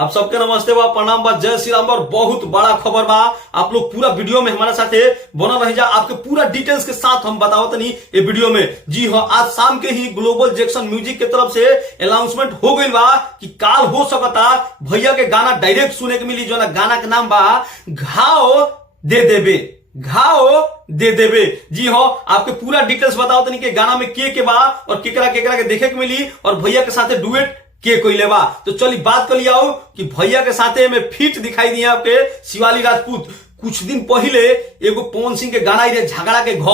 आप सबके नमस्ते बा, प्रणाम बा, जय श्री राम। और बहुत बड़ा खबर बा, आप लोग पूरा वीडियो में हमारे साथ बना रह जा। आपके पूरा डिटेल्स के साथ हम बताओ तनी ये वीडियो में। जी हाँ, आज शाम के ही ग्लोबल जैक्सन म्यूजिक के तरफ से अनाउंसमेंट हो गई बा कि काल हो सकता भैया के गाना डायरेक्ट सुने के मिली। जो ना गाना के नाम बा घाव दे देबे, घाव दे देबे। जी हाँ, आपके पूरा डिटेल्स बताओ तनी के गाना में के बा और केकरा केकरा के देखे के मिली और भैया के साथ डुएट के कोई लेवा। तो चलिए बात कर लिया कि भैया के साथ में फिट दिखाई दिया आपके शिवाली राजपूत। कुछ दिन पहले एगो पवन सिंह के गाना रहे झगड़ा के घर,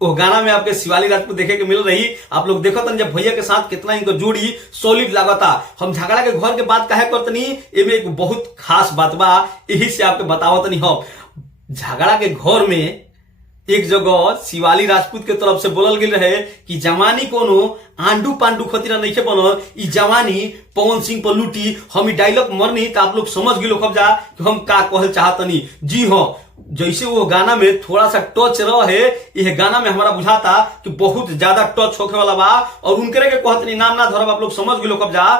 वो गाना में आपके शिवाली राजपूत देखे के मिल रही। आप लोग देखो तन जब भैया के साथ कितना इनको जोड़ी सॉलिड लागता। हम झगड़ा के घर के बात काहे करतनी, एमे एक बहुत खास बात बा, यही से आपके बताओ तनी। हम झगड़ा के घर में एक जगह शिवाली राजपूत के तरफ से बोलल गेल रहे कि जवानी कोनो आंडू पांडू खतीरा नहीं बनल, ई जवानी पवन सिंह पर लूटी। हम ई डायलॉग मरनी तो आप लोग समझ गिलो कब जा कि हम का कहल चाहतनी। जी हाँ, जैसे वो गाना में थोड़ा सा टच रहे, यह गाना में हमारा बुझाता कि बहुत ज्यादा टच होके वाला बा। और उनके के कहतनी नाम ना धरब, आप लोग समझ गिलो कब जा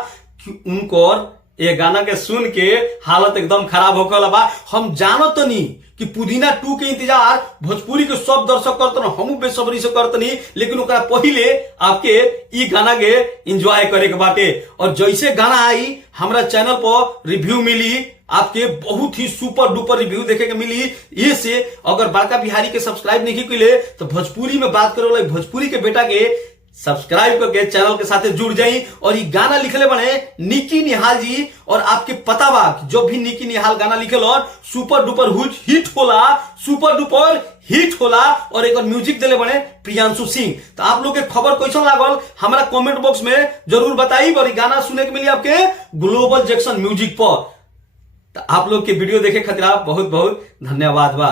कि उनकर ये गाना के सुन के हालत एकदम खराब होके वाला बा। हम जानो तनी कि पुदीना 2 के इंतजार भोजपुरी के सब दर्शक करतन, हम बेसब्री से करतनी, लेकिन ओकरा पहले आपके ई गाना के एंजॉय करे के बाटे। और जैसे गाना आई हमरा चैनल पर रिव्यू मिली, आपके बहुत ही सुपर डुपर रिव्यू देखे के मिली। ये से अगर बड़का बिहारी के सब्सक्राइब नहीं किले तो भोजपुरी में बात करो, भोजपुरी के बेटा के सब्सक्राइब करके चैनल के साथ जुड़ जाई। और ये गाना लिखले बने निकी निहाल जी। और आपके पता बा जो भी निकी निहाल गाना लिखेल और सुपर डुपर हिट होला, सुपर डुपर हिट होला। और एक म्यूजिक दिले बने प्रियांशु सिंह। तो आप लोग के खबर कैसा लागल हमारा कमेंट बॉक्स में जरूर बताई। और गाना सुने के मिली आपके ग्लोबल जैक्सन म्यूजिक पर। तो आप लोग के वीडियो देखे खातिर बहुत बहुत धन्यवाद बा।